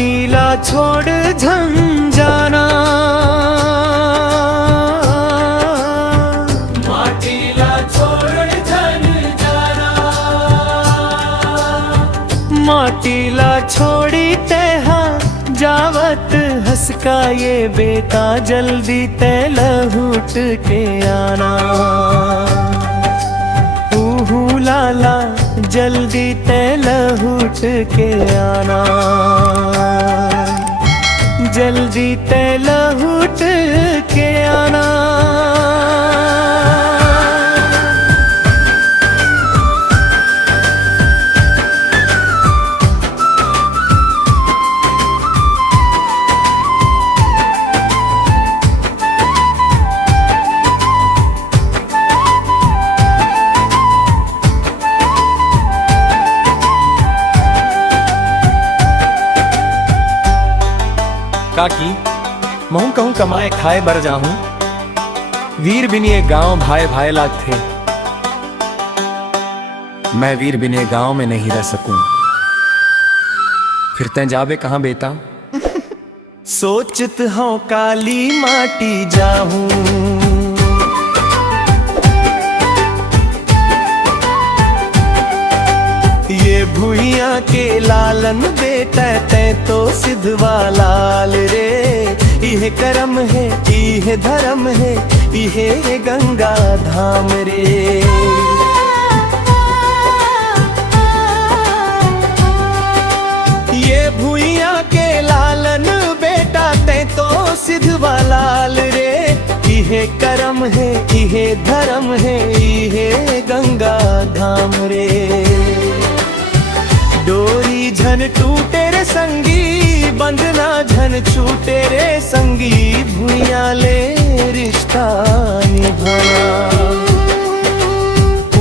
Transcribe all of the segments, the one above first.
माटीला छोड़ झंझाना, माटीला छोड़ झंझाना, माटीला छोड़ी तेहा जावत हंसका ये बेटा, जल्दी ते लहूट के आना। ऊहू लाला जल्दी ते लहूट के आना, जल्दी ते लहूट के आना। काकी महू कहूँ कमाए खाए बर जाहूं, वीर बिनिए गांव भाई भाई लाग थे। मैं वीर बिने गांव में नहीं रह सकूं, फिर तैं जाबे कहाँ बेटा? सोचत हूँ काली माटी जाहूं, ये भुइया के लालन बेटा तै तो सिद्धवा लाल रे। इह करम है इह धर्म है इहे गंगा धाम रे। ये भुइया के लालन बेटा तै तो सिद्धवा लाल रे। इहे करम है इहे धर्म है इहे गंगा धाम रे। डोरी झन टूटे रे संगी, बंधना झन छूटे रे संगी, भुइया ले रिश्ता निभाना।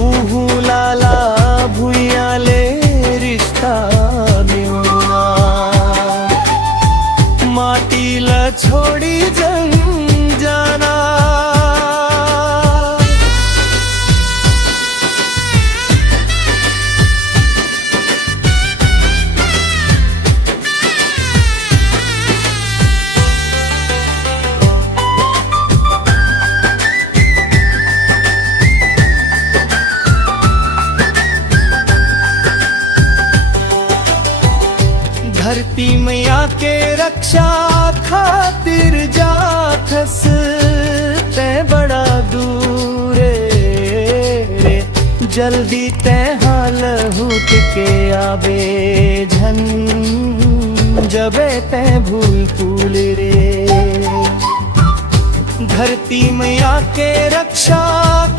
ऊहू लाला भुइया ले रिश्ता निभाना, माटी ला छोड़ी जन जाना। धरती मैया के रक्षा खातिर जाथस ते बड़ा दूर रे। जल्दी ते हाल हुट के आबे झन, जबे ते भूल फूल रे। धरती मैया के रक्षा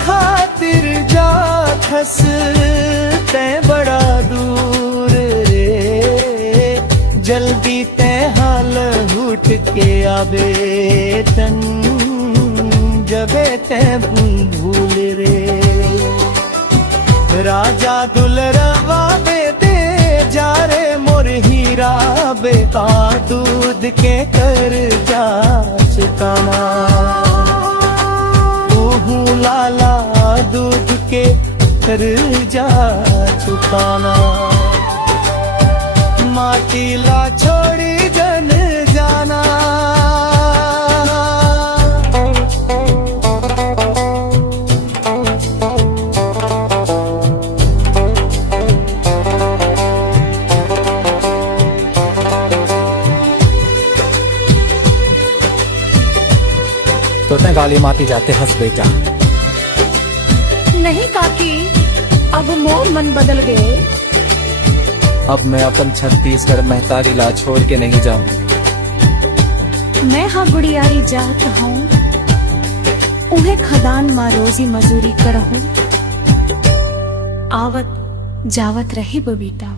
खातिर जाथस ते बड़ा दूर रे। जल्दी ते हाल हुट के आबे तन, जबे ते भूल रे। राजा दुलरवा बेटे जा रे मोर हीरा बेटा, दूध के कर जा चुकाना। ऊहू लाला दूध के कर जा चुकाना, माटी ला छोड़ी जन जाना। तो तैं काली माटी जाते हंस बेटा। नहीं काकी, अब मोर मन बदल गए। अब मैं अपन छत्तीसगढ़ महतारी ला छोड़ के नहीं जाऊं। मैं हाँ गुड़ियारी जात हूँ, उन्हें खदान माँ रोजी मजूरी करहूँ। आवत जावत रही बबीता।